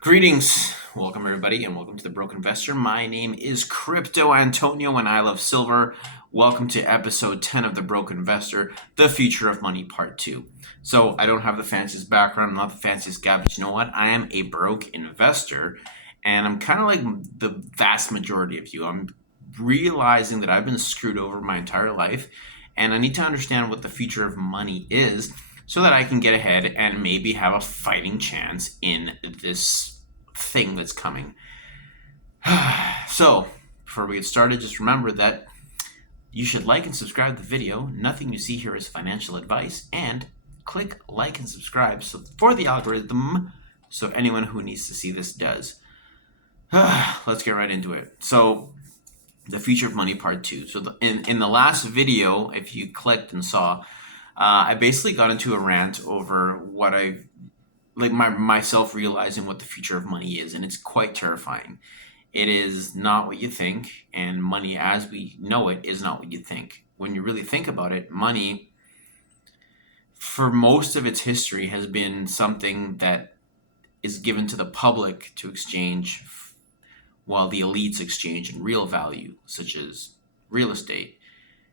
Greetings, welcome everybody, and welcome to the Broke Investor. My name is Crypto Antonio, and I love silver. Welcome to episode 10 of the Broke Investor, the Future of Money Part 2. So I don't have the fanciest background, I'm not the fanciest guy, but you know what? I am a broke investor, and I'm kind of like the vast majority of you. I'm realizing that I've been screwed over my entire life, and I need to understand what the future of money is so that I can get ahead and maybe have a fighting chance in this thing that's coming. So, before we get started, just remember that you should like and subscribe to the video. Nothing you see here is financial advice, and click like and subscribe for the algorithm so anyone who needs to see this does. Let's get right into it. So, the future of money part 2. So in the last video, if you clicked and saw, I basically got into a rant over what I like myself realizing what the future of money is, and it's quite terrifying. It is not what you think, and money as we know it is not what you think. When you really think about it, money for most of its history has been something that is given to the public to exchange while the elites exchange in real value, such as real estate,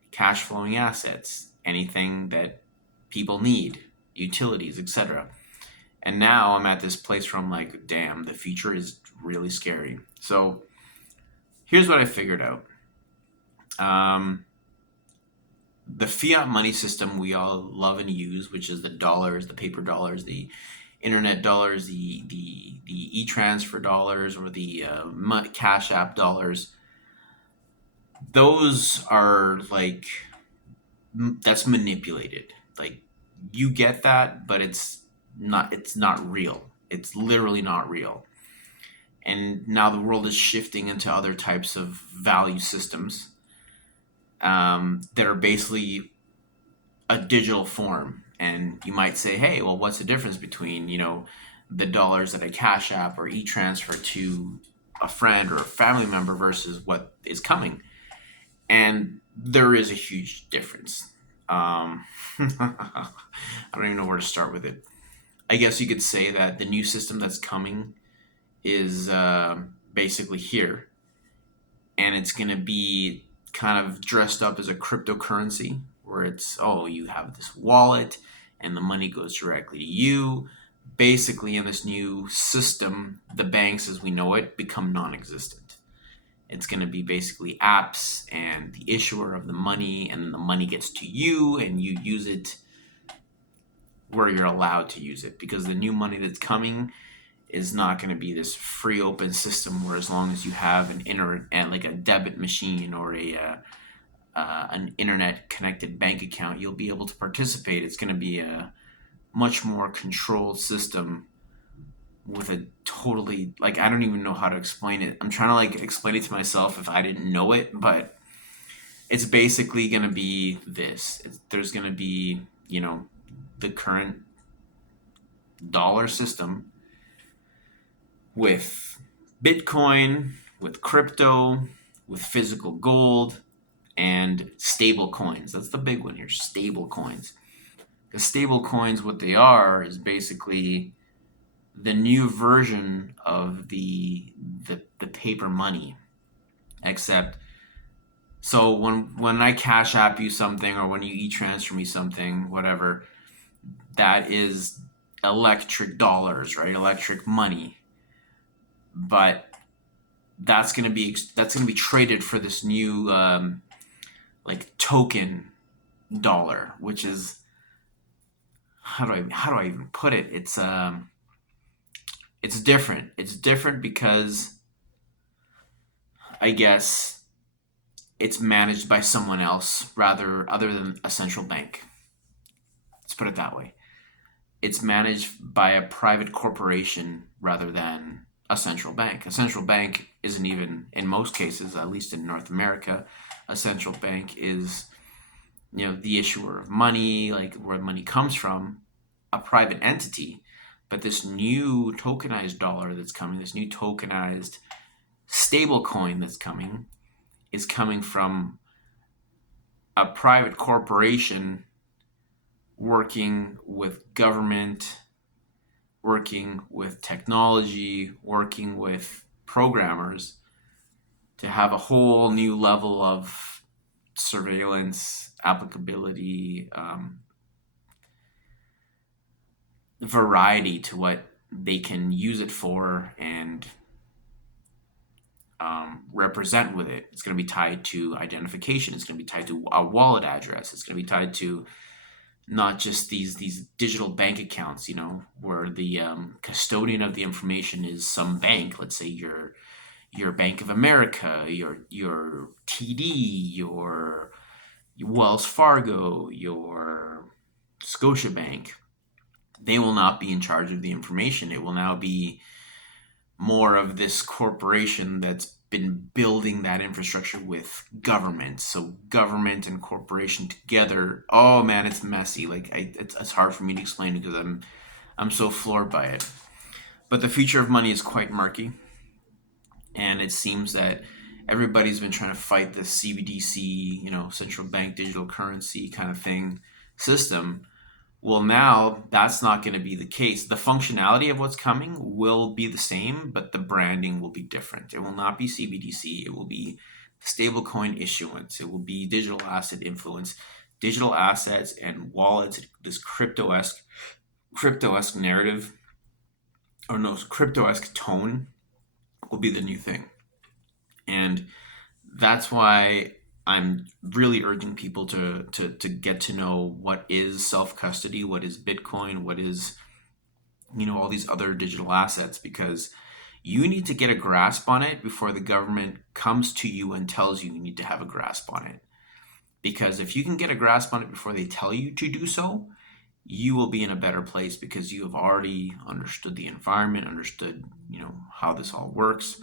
cash flowing assets, anything that people need, utilities, etc. And now I'm at this place where I'm like, damn, the future is really scary. So here's what I figured out. The fiat money system we all love and use, which is the dollars, the paper dollars, the internet dollars, the e-transfer dollars, or the Cash App dollars, those are like, that's manipulated. Like, you get that, but it's not real. It's literally not real. And now the world is shifting into other types of value systems that are basically a digital form. And you might say, hey, well, what's the difference between, the dollars that I Cash App or e-transfer to a friend or a family member versus what is coming? And there is a huge difference. I don't even know where to start with it. I guess you could say that the new system that's coming is basically here, and it's going to be kind of dressed up as a cryptocurrency where it's, oh, you have this wallet and the money goes directly to you. Basically, in this new system, the banks as we know it become non-existent. It's going to be basically apps and the issuer of the money, and then the money gets to you and you use it where you're allowed to use it, because the new money that's coming is not going to be this free open system where as long as you have an internet, like a debit machine or an internet connected bank account, you'll be able to participate. It's going to be a much more controlled system with a totally, like, I don't even know how to explain it. I'm trying to like explain it to myself if I didn't know it, but it's basically going to be this. There's going to be, the current dollar system with Bitcoin, with crypto, with physical gold, and stable coins. That's the big one here, stable coins. The stable coins, what they are is basically the new version of the paper money. Except, so when I Cash App you something, or when you e-transfer me something, whatever, that is electric dollars, right? Electric money. But that's gonna be traded for this new like token dollar, which is, how do I even put it? It's different. It's different because I guess it's managed by someone else rather other than a central bank. Let's put it that way. It's managed by a private corporation rather than a central bank. A central bank isn't even, in most cases, at least in North America, a central bank is, the issuer of money, like where money comes from, a private entity. But this new tokenized dollar that's coming, this new tokenized stable coin that's coming, is coming from a private corporation working with government, working with technology, working with programmers to have a whole new level of surveillance, applicability, variety to what they can use it for and represent with it. It's going to be tied to identification. It's going to be tied to a wallet address. It's going to be tied to not just these digital bank accounts, where the custodian of the information is some bank. Let's say your Bank of America, your TD, your Wells Fargo, your Scotiabank. They will not be in charge of the information. It will now be more of this corporation that's been building that infrastructure with government. So government and corporation together. Oh man, it's messy. Like it's hard for me to explain because I'm so floored by it. But the future of money is quite murky, and it seems that everybody's been trying to fight this CBDC, central bank digital currency kind of thing system. Well, now that's not going to be the case. The functionality of what's coming will be the same, but the branding will be different. It will not be CBDC. It will be stablecoin issuance. It will be digital asset influence, digital assets and wallets. This crypto-esque narrative, or no, crypto-esque tone will be the new thing. And that's why I'm really urging people to get to know what is self-custody, what is Bitcoin, what is, all these other digital assets, because you need to get a grasp on it before the government comes to you and tells you need to have a grasp on it. Because if you can get a grasp on it before they tell you to do so, you will be in a better place because you have already understood the environment, understood, how this all works.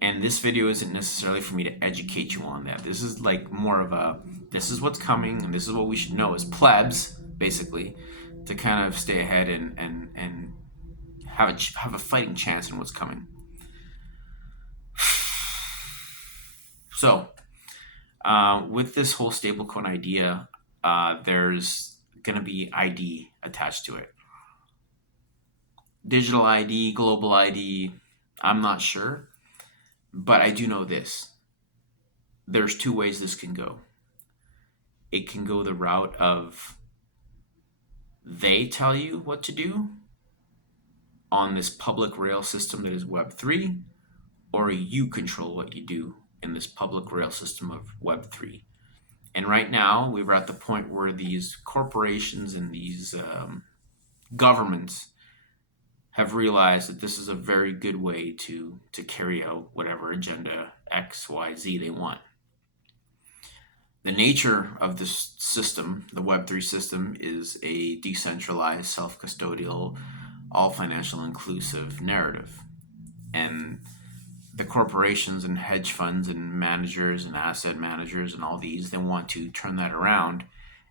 And this video isn't necessarily for me to educate you on that. This is like more of this is what's coming and this is what we should know as plebs, basically, to kind of stay ahead and have a fighting chance in what's coming. So, with this whole stablecoin idea, there's going to be ID attached to it. Digital ID, global ID, I'm not sure. But I do know this. There's two ways this can go. It can go the route of they tell you what to do on this public rail system that is Web3, or you control what you do in this public rail system of Web3. And right now, we're at the point where these corporations and these governments have realized that this is a very good way to carry out whatever agenda X, Y, Z they want. The nature of this system, the Web3 system, is a decentralized, self-custodial, all financial inclusive narrative. And the corporations and hedge funds and managers and asset managers and all these, they want to turn that around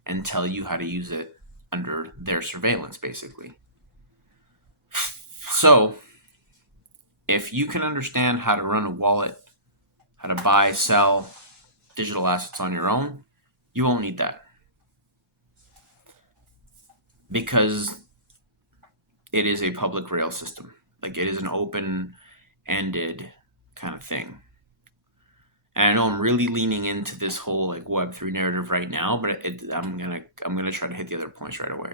and tell you how to use it under their surveillance, basically. So, if you can understand how to run a wallet, how to buy, sell digital assets on your own, you won't need that. Because it is a public rail system. Like, it is an open-ended kind of thing. And I know I'm really leaning into this whole like Web3 narrative right now, but I'm gonna try to hit the other points right away.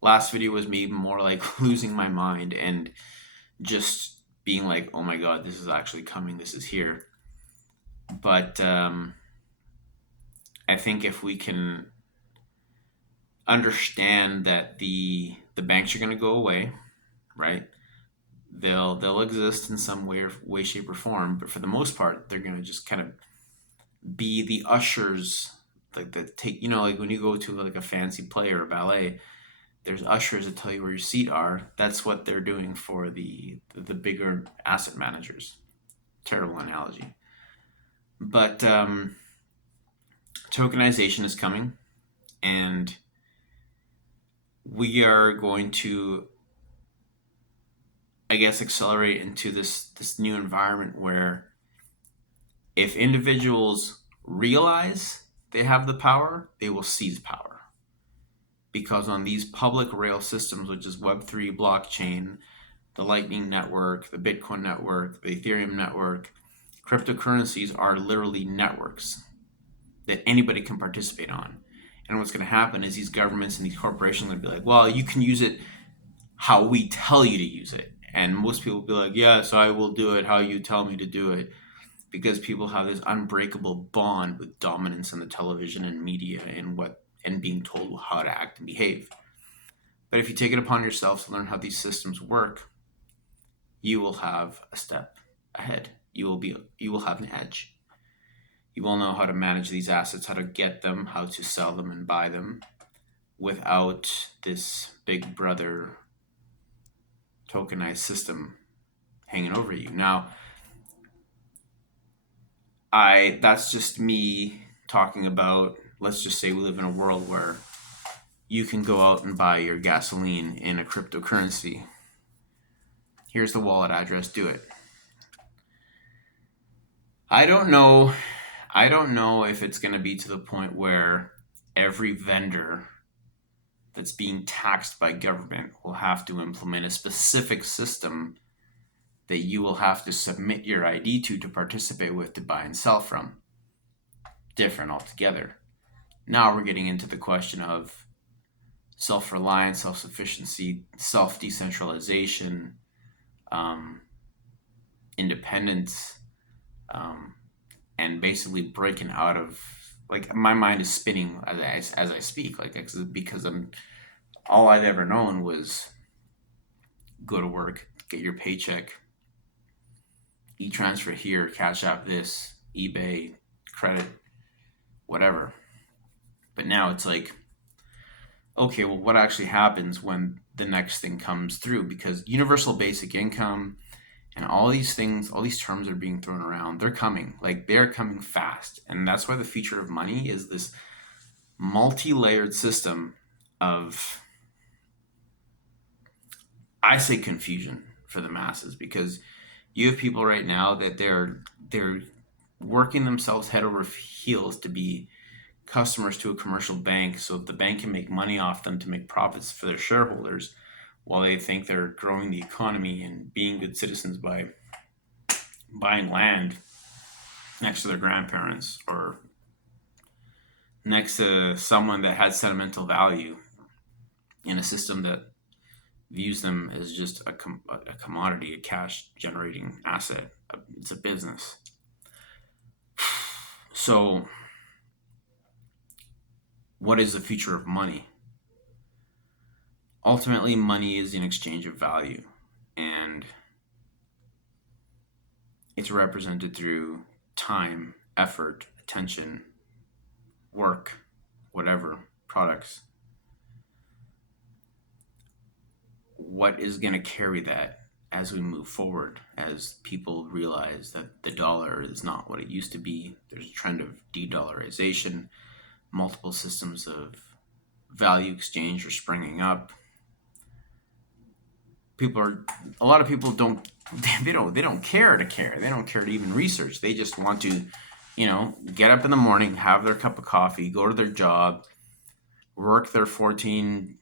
Last video was me more like losing my mind and just being like, oh my God, this is actually coming. This is here. But I think if we can understand that the banks are going to go away, right? They'll exist in some way, shape, or form. But for the most part, they're going to just kind of be the ushers, like that take, like when you go to like a fancy play or a ballet, there's ushers that tell you where your seat are. That's what they're doing for the bigger asset managers. Terrible analogy. But tokenization is coming, and we are going to, I guess, accelerate into this new environment where if individuals realize they have the power, they will seize power. because on these public rail systems, which is Web3 blockchain, the Lightning Network, the Bitcoin network, the Ethereum network, cryptocurrencies are literally networks that anybody can participate on. And what's going to happen is these governments and these corporations are going to be like, well, you can use it how we tell you to use it. And most people will be like, yes, I will do it how you tell me to do it. Because people have this unbreakable bond with dominance in the television and media and being told how to act and behave. But if you take it upon yourself to learn how these systems work, you will have a step ahead. You will have an edge. You will know how to manage these assets, how to get them, how to sell them and buy them without this big brother tokenized system hanging over you. Now, that's just me talking about, let's just say we live in a world where you can go out and buy your gasoline in a cryptocurrency. Here's the wallet address, do it. I don't know if it's going to be to the point where every vendor that's being taxed by government will have to implement a specific system that you will have to submit your ID to participate with, to buy and sell from. Different altogether. Now we're getting into the question of self-reliance, self-sufficiency, self-decentralization, independence, and basically breaking out of, like, my mind is spinning as I speak, like, because all I've ever known was go to work, get your paycheck, e-transfer here, Cash App this, eBay, credit, whatever. But now it's like, okay, well, what actually happens when the next thing comes through? Because universal basic income and all these things, all these terms are being thrown around. They're coming, like, they're coming fast. And that's why the future of money is this multi-layered system of, I say, confusion for the masses, because you have people right now that they're working themselves head over heels to be customers to a commercial bank so the bank can make money off them to make profits for their shareholders, while they think they're growing the economy and being good citizens by buying land next to their grandparents or next to someone that has sentimental value in a system that views them as just a commodity, a cash generating asset. It's a business. So what is the future of money? Ultimately, money is an exchange of value, and it's represented through time, effort, attention, work, whatever, products. What is going to carry that as we move forward, as people realize that the dollar is not what it used to be? There's a trend of de-dollarization. Multiple systems of value exchange are springing up. A lot of people don't care to care. They don't care to even research. They just want to, get up in the morning, have their cup of coffee, go to their job, work their 14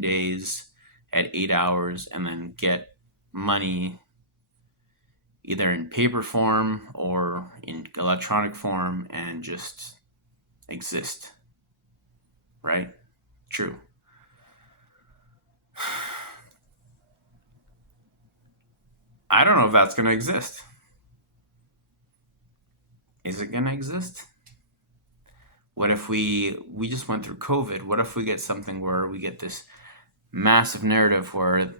days at 8 hours, and then get money either in paper form or in electronic form and just exist. Right? True. I don't know if that's going to exist. Is it going to exist? What if we just went through COVID? What if we get something where we get this massive narrative where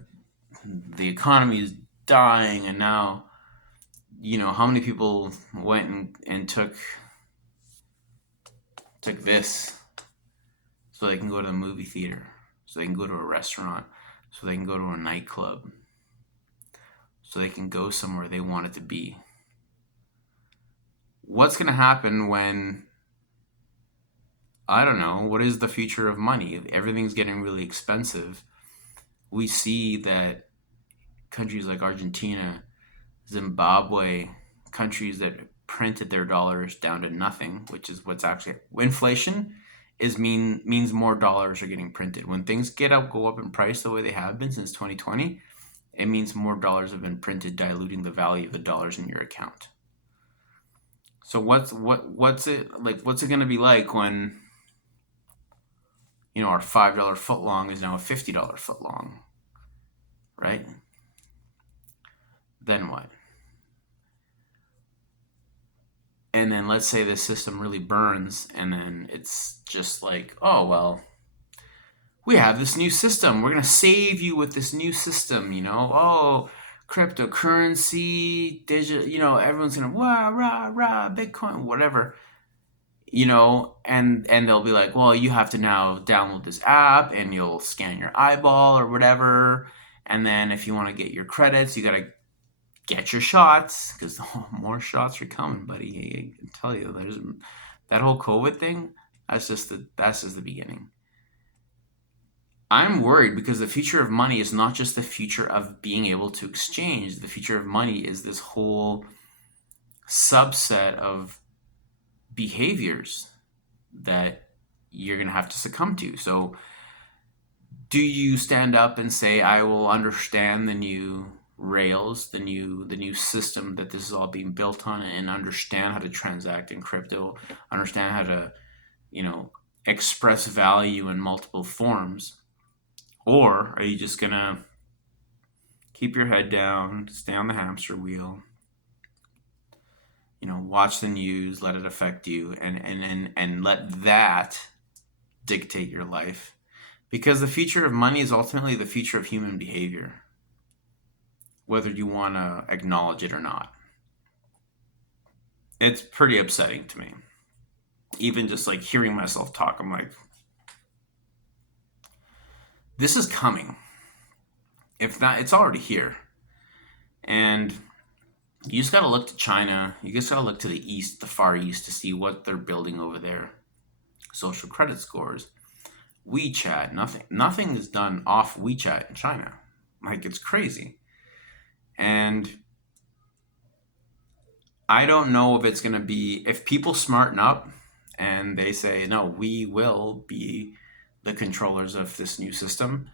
the economy is dying, and now, how many people went and took this so they can go to the movie theater, so they can go to a restaurant, so they can go to a nightclub, so they can go somewhere they want it to be? What's going to happen when, I don't know, what is the future of money? Everything's getting really expensive. We see that countries like Argentina, Zimbabwe, countries that printed their dollars down to nothing, which is what's actually inflation means more dollars are getting printed. When things go up in price the way they have been since 2020, it means more dollars have been printed, diluting the value of the dollars in your account. So what's it going to be like when our $5 foot long is now a $50 foot long, right? Then what? And then let's say this system really burns, and then it's just like, oh well, we have this new system. We're gonna save you with this new system. Oh, cryptocurrency, digital. Everyone's gonna rah rah rah, Bitcoin, whatever. And they'll be like, well, you have to now download this app, and you'll scan your eyeball or whatever. And then if you want to get your credits, you gotta get your shots, because more shots are coming, buddy. I can tell you, there's that whole COVID thing. That's just the beginning. I'm worried because the future of money is not just the future of being able to exchange. The future of money is this whole subset of behaviors that you're going to have to succumb to. So do you stand up and say, I will understand the new rails, the new system that this is all being built on, and understand how to transact in crypto, understand how to express value in multiple forms? Or are you just gonna keep your head down, stay on the hamster wheel, watch the news, let it affect you, and let that dictate your life? Because the future of money is ultimately the future of human behavior, whether you want to acknowledge it or not. It's pretty upsetting to me. Even just like hearing myself talk, I'm like, this is coming. If not, it's already here. And you just got to look to China. You just got to look to the east, the far east, to see what they're building over there. Social credit scores. WeChat, nothing is done off WeChat in China. Like, it's crazy. And I don't know if it's going to be, if people smarten up and they say, no, we will be the controllers of this new system,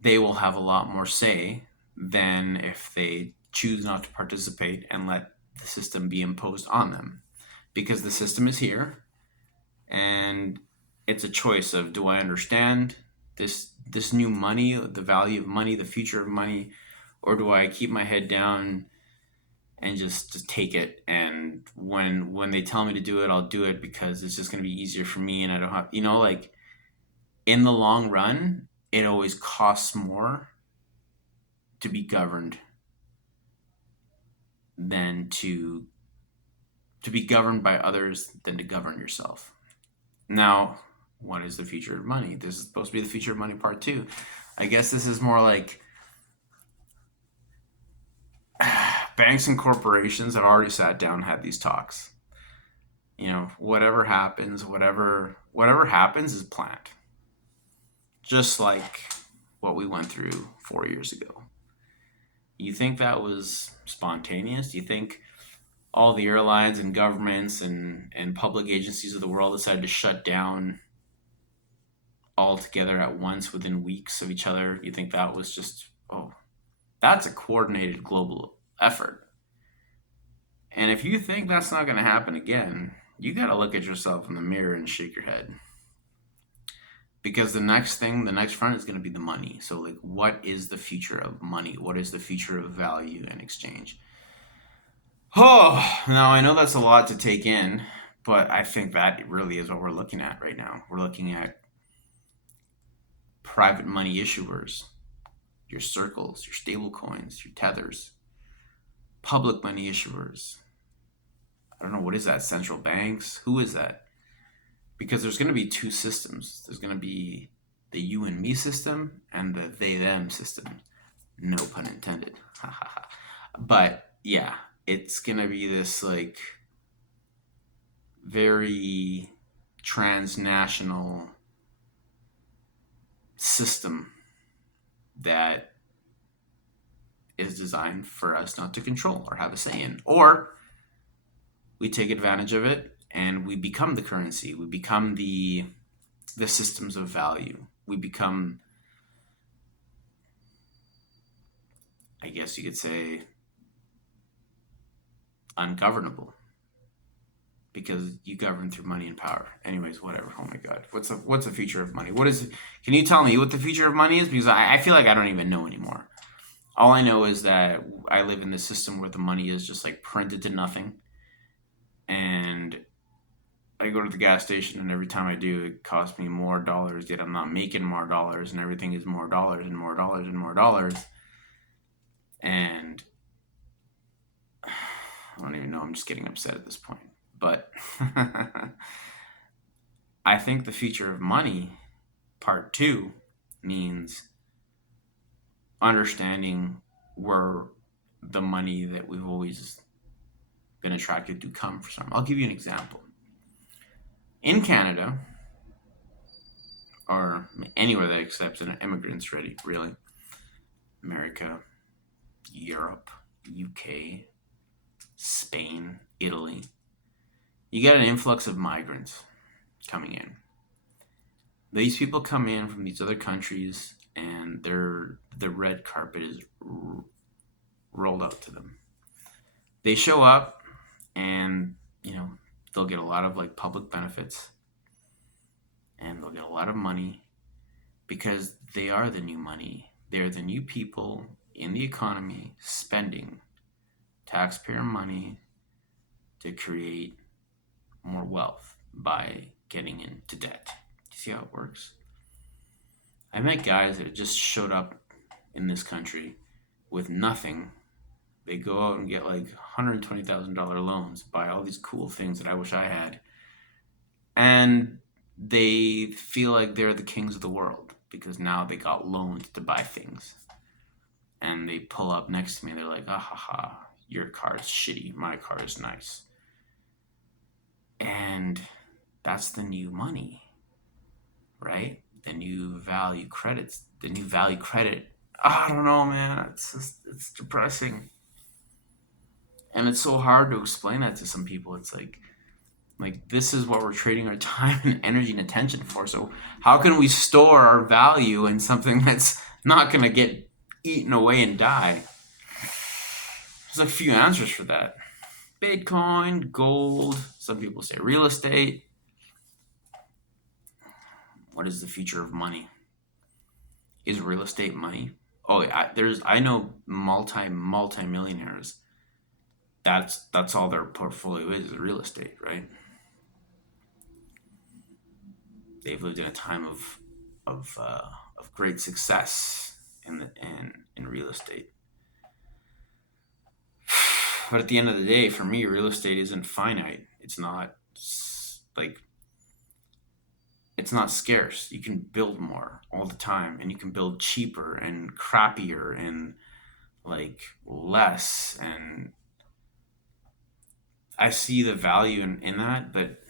they will have a lot more say than if they choose not to participate and let the system be imposed on them. Because the system is here, and it's a choice of, do I understand this new money, the value of money, the future of money, or do I keep my head down and just take it? And when they tell me to do it, I'll do it because it's just going to be easier for me, and I don't have, like, in the long run, it always costs more to be governed than to be governed by others than to govern yourself. Now, what is the future of money? This is supposed to be the future of money part 2. I guess this is more like banks and corporations have already sat down and had these talks. Whatever happens is planned. Just like what we went through 4 years ago. You think that was spontaneous? Do you think all the airlines and governments and public agencies of the world decided to shut down all together at once within weeks of each other? You think that was just, that's a coordinated global effort? And if you think that's not going to happen again, you got to look at yourself in the mirror and shake your head. Because the next front is going to be the money. So, like, what is the future of money? What is the future of value and exchange? Oh, now I know that's a lot to take in, but I think that really is what we're looking at right now. We're looking at private money issuers, your circles, your stable coins, your tethers, public money issuers. I don't know, what is that? Central banks? Who is that? Because there's going to be 2 systems. There's going to be the you and me system and the they them system. No pun intended. But yeah, it's going to be this like very transnational system that is designed for us not to control or have a say in. Or we take advantage of it and we become the currency. We become the systems of value. We become, I guess you could say, ungovernable, because you govern through money and power. Anyways, whatever. Oh my God, what's the future of money? What is? Can you tell me what the future of money is? Because I feel like I don't even know anymore. All I know is that I live in this system where the money is just like printed to nothing, and I go to the gas station, and every time I do, it costs me more dollars. Yet I'm not making more dollars, and everything is more dollars and more dollars and more dollars. And I don't even know. I'm just getting upset at this point. But I think the future of money, part 2, means understanding where the money that we've always been attracted to come from. I'll give you an example. In Canada, or anywhere that accepts immigrants, really, America, Europe, UK, Spain, Italy, you get an influx of migrants coming in. These people come in from these other countries, and the red carpet is rolled out to them. They show up, and they'll get a lot of like public benefits, and they'll get a lot of money, because they are the new money. They're the new people in the economy spending taxpayer money to create more wealth by getting into debt. You see how it works? I met guys that just showed up in this country with nothing. They go out and get like $120,000 loans, buy all these cool things that I wish I had, and they feel like they're the kings of the world because now they got loans to buy things. And they pull up next to me, they're like, ah ha ha, your car is shitty, my car is nice. And that's the new money, right? The new value credits, the new value credit. I don't know, man. It's depressing. And it's so hard to explain that to some people. It's like this is what we're trading our time and energy and attention for. So how can we store our value in something that's not going to get eaten away and die? There's a few answers for that. Bitcoin, gold, some people say real estate. What is the future of money? Is real estate money? Oh, I know multi-millionaires. That's all their portfolio is real estate, right? They've lived in a time of great success in real estate. But at the end of the day, for me, real estate isn't finite. It's not it's not scarce. You can build more all the time, and you can build cheaper and crappier and like less. And I see the value in that, but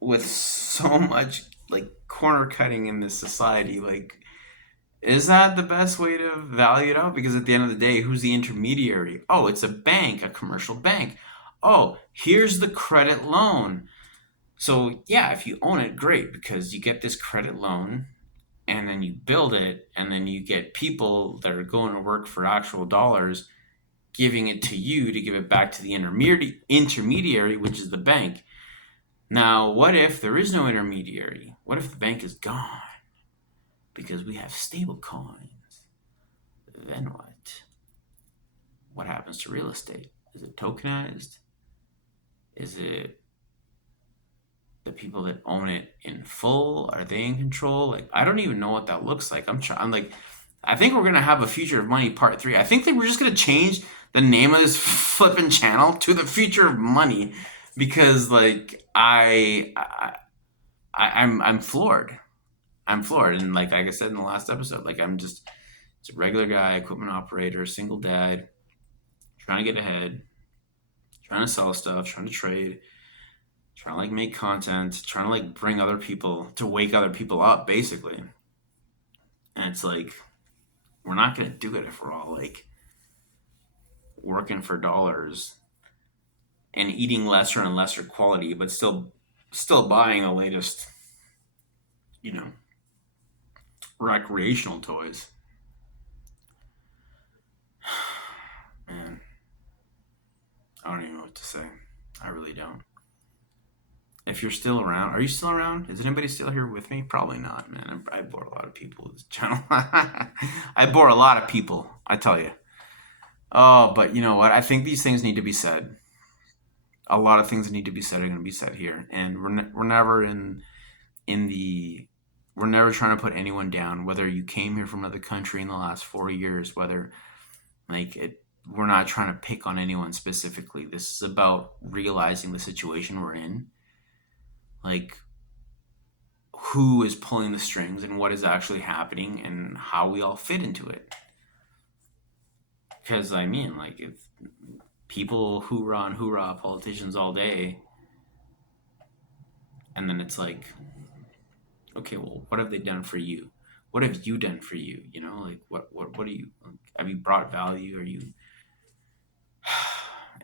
with so much like corner cutting in this society, like, is that the best way to value it out? Because at the end of the day, who's the intermediary? Oh, it's a bank, a commercial bank. Oh, here's the credit loan. So yeah, if you own it, great, because you get this credit loan, and then you build it, and then you get people that are going to work for actual dollars giving it to you to give it back to the intermediary, which is the bank. Now, what if there is no intermediary? What if the bank is gone? Because we have stable coins. Then what? What happens to real estate? Is it tokenized? Is it the people that own it in full? Are they in control? Like, I don't even know what that looks like. I think we're gonna have a Future of Money Part 3. I think that we're just gonna change the name of this flipping channel to the Future of Money, because like I'm floored. I'm floored, and like I said in the last episode, like it's a regular guy, equipment operator, single dad, trying to get ahead, trying to sell stuff, trying to trade, trying to like make content, trying to like bring other people to wake other people up, basically. And it's like, we're not gonna do it if we're all like working for dollars and eating lesser and lesser quality, but still buying the latest, you know, recreational toys. Man, I don't even know what to say. I really don't. If you're still around, are you still around? Is anybody still here with me? Probably not, man. I bore a lot of people with this channel. I bore a lot of people, I tell you. Oh, but you know what? I think these things need to be said. A lot of things that need to be said are going to be said here, and we're never in the we're never trying to put anyone down. Whether you came here from another country in the last 4 years, whether like it, we're not trying to pick on anyone specifically. This is about realizing the situation we're in, like who is pulling the strings and what is actually happening and how we all fit into it. Because I mean, like if people hoorah and hoorah politicians all day, and then it's like, okay, well, what have they done for you? What have you done for you? You know, like what are you? Have you brought value? Are you?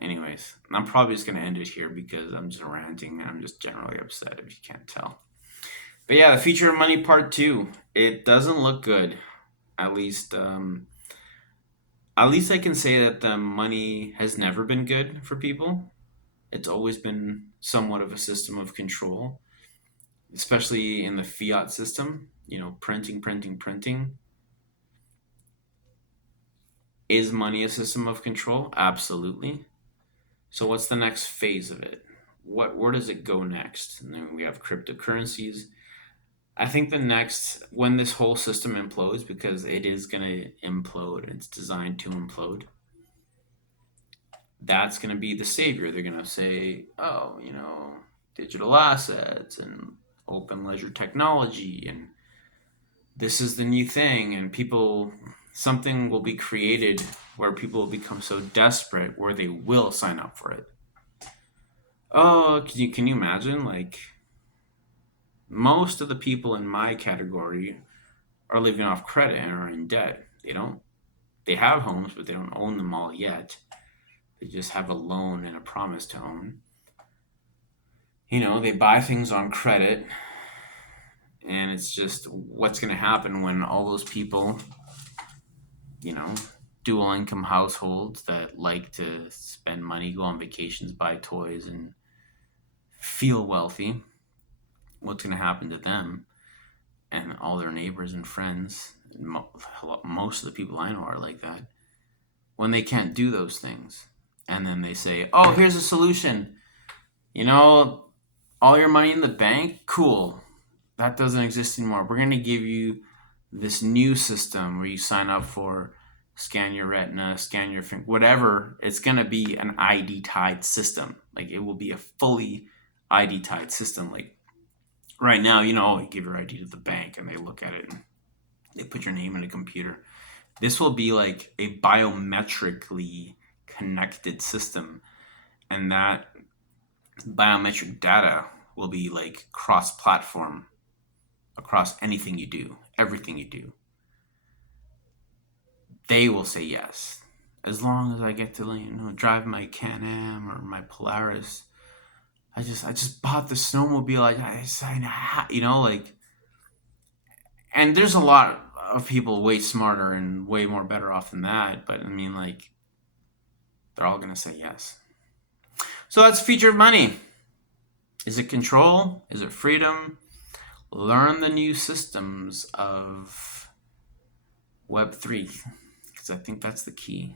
Anyways, I'm probably just gonna end it here because I'm just ranting and I'm just generally upset if you can't tell. But yeah, the future of money part two. It doesn't look good. At least, at least I can say that the money has never been good for people. It's always been somewhat of a system of control, especially in the fiat system. You know, printing, printing, printing. Is money a system of control? Absolutely. So what's the next phase of it? Where does it go next? And then we have cryptocurrencies. I think the next when this whole system implodes, because it is gonna implode, it's designed to implode. That's gonna be the savior. They're gonna say, oh, you know, digital assets and open ledger technology, and this is the new thing, and people, something will be created where people will become so desperate where they will sign up for it. Oh, can you imagine? Like most of the people in my category are living off credit and are in debt. They have homes, but they don't own them all yet. They just have a loan and a promise to own. They buy things on credit, and it's just what's going to happen when all those people, you know, dual income households that like to spend money, go on vacations, buy toys, and feel wealthy. What's going to happen to them and all their neighbors and friends? Most of the people I know are like that. When they can't do those things, and then they say, "Oh, here's a solution. All your money in the bank, cool. That doesn't exist anymore. We're going to give you this new system where you sign up for scan your retina, scan your finger, whatever. It's going to be an ID tied system. Like it will be a fully ID tied system. Like right now, you give your ID to the bank and they look at it and they put your name in a computer. This will be like a biometrically connected system, and that biometric data will be like cross-platform across anything you do, everything you do. They will say yes, as long as I get to drive my Can-Am or my Polaris. I just bought the snowmobile. And there's a lot of people way smarter and way more better off than that. But I mean, like, they're all gonna say yes. So that's future of money. Is it control? Is it freedom? Learn the new systems of Web3, because I think that's the key.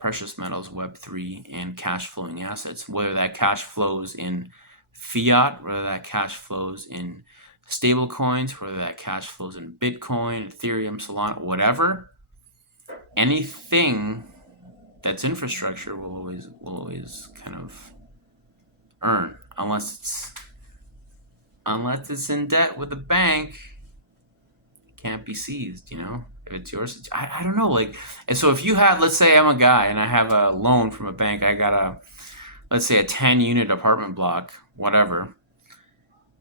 Precious metals, Web3, and cash flowing assets. Whether that cash flows in fiat, whether that cash flows in stable coins, whether that cash flows in Bitcoin, Ethereum, Solana, whatever. Anything that's infrastructure will always kind of earn, unless it's in debt with a bank. It can't be seized. If it's yours, I don't know. Like, and so if you have, let's say I'm a guy and I have a loan from a bank, I got let's say a 10 unit apartment block, whatever,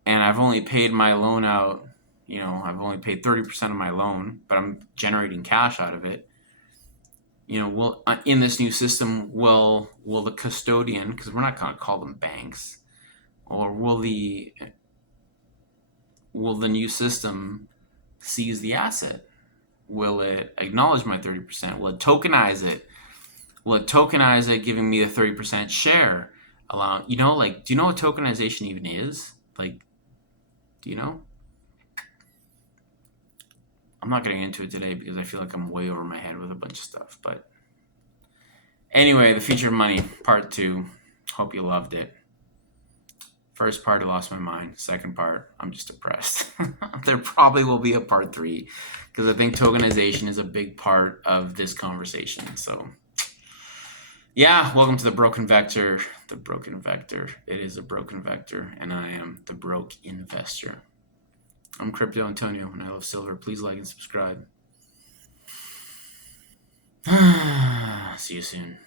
and I've only paid my loan out. I've only paid 30% of my loan, but I'm generating cash out of it. will in this new system, will the custodian, because we're not going to call them banks, or will the new system seize the asset? Will it acknowledge my 30%? Will it tokenize it? Will it tokenize it, giving me the 30% share? Do you know what tokenization even is? Do you know? I'm not getting into it today because I feel like I'm way over my head with a bunch of stuff. But anyway, the future of money, part 2. Hope you loved it. First part, I lost my mind. Second part, I'm just depressed. There probably will be a part 3 because I think tokenization is a big part of this conversation. So, yeah, welcome to the Broken Vector. The Broken Vector. It is a broken vector, and I am the broke investor. I'm Crypto Antonio, and I love silver. Please like and subscribe. See you soon.